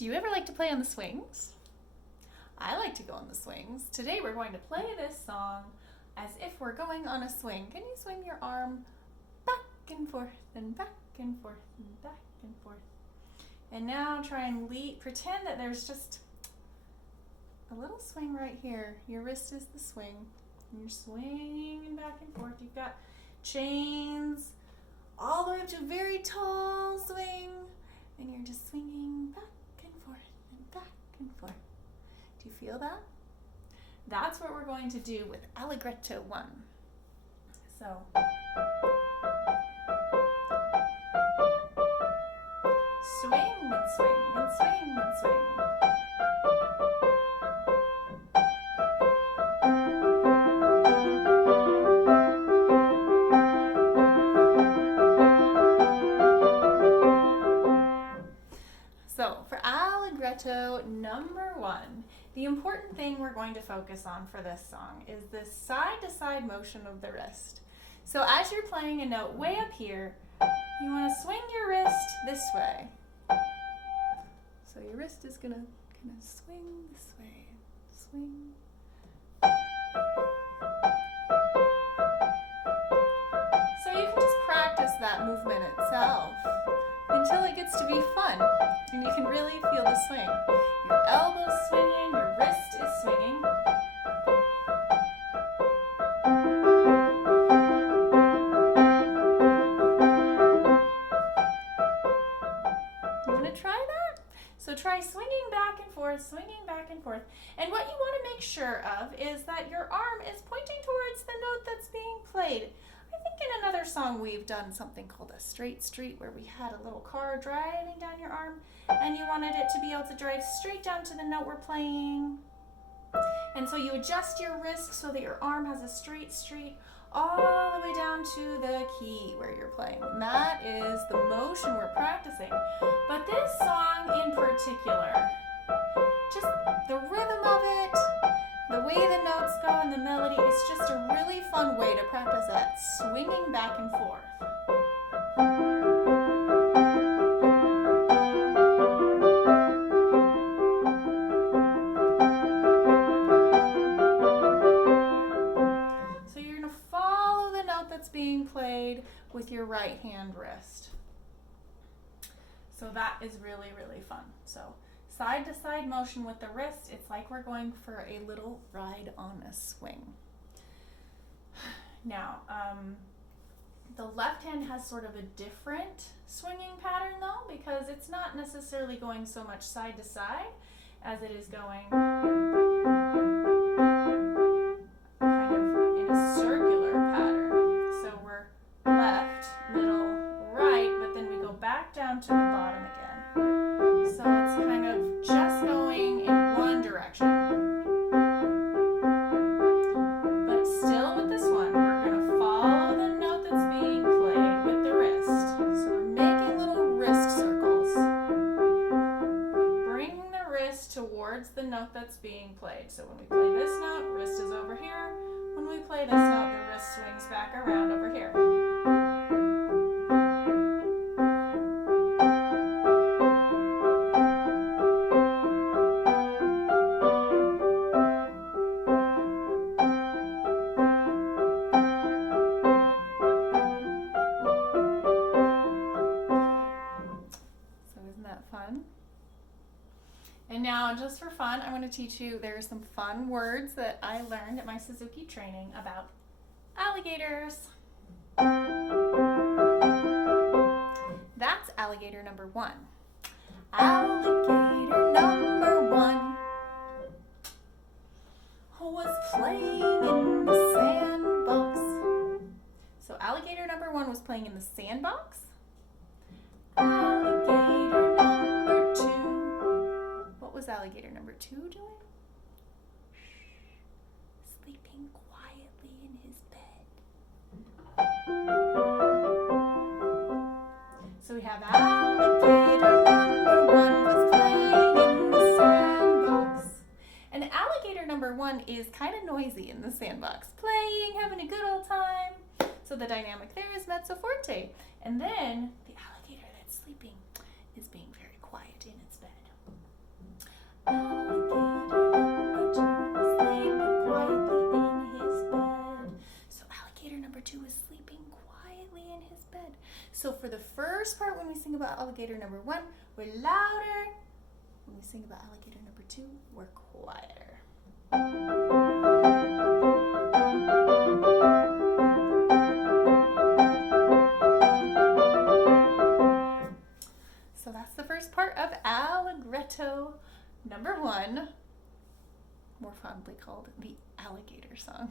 Do you ever like to play on the swings? I like to go on the swings. Today we're going to play this song as if we're going on a swing. Can you swing your arm back and forth and back and forth and back and forth? And now try and pretend that there's just a little swing right here. Your wrist is the swing. And you're swinging back and forth. You've got chains all the way up to a very tall swing. And you're just swinging back and forth and back and forth. Do you feel that? That's what we're going to do with Allegretto 1. So, swing and swing and swing and swing. So, for Allegretto number 1, the important thing we're going to focus on for this song is this side-to-side motion of the wrist. So as you're playing a note way up here, you want to swing your wrist this way. So your wrist is going to kind of swing this way. Swing. So you can just practice that movement itself until it gets to be fun and you can really feel the swing. Your elbow's swinging, your wrist is swinging. You want to try that? So try swinging back and forth, swinging back and forth. And what you want to make sure of is that your arm is pointing towards the note that's being played. I think in another song we've done something called a straight street where we had a little car driving down your arm and you wanted it to be able to drive straight down to the note we're playing. And so you adjust your wrist so that your arm has a straight street all the way down to the key where you're playing. And that is the motion we're practicing. But this song in particular, just the rhythm of it, the way the notes go and the melody, it's just a really fun way to practice that swinging back and forth. So you're going to follow the note that's being played with your right hand wrist. So that is really, really fun. So side to side motion with the wrist, it's like we're going for a little ride on a swing. Now, the left hand has sort of a different swinging pattern though, because it's not necessarily going so much side to side as it is going kind of in a circular pattern. So we're left, middle, right, but then we go back down to the bottom again. So it's kind of just going in one direction. But still with this one, we're going to follow the note that's being played with the wrist. So we're making little wrist circles. Bringing the wrist towards the note that's being played. So when we play this note, wrist is over here. When we play this note, the wrist swings back around over here. Fun. And now, just for fun, I'm going to teach you, there are some fun words that I learned at my Suzuki training about alligators. That's alligator number 1. Alligator number 1 was playing in the sandbox. So alligator number 1 was playing in the sandbox. Alligator number 2. What was alligator number 2 doing? Sleeping quietly in his bed. So we have alligator number 1 was playing in the sandbox. And alligator number 1 is kind of noisy in the sandbox, playing, having a good old time. So the dynamic there is mezzo forte. And then the alligator that's sleeping is being very quiet in its bed. two is sleeping quietly in his bed. So for the first part, when we sing about alligator number 1, we're louder. When we sing about alligator number 2, we're quieter. So that's the first part of Allegretto number 1, more fondly called the alligator song.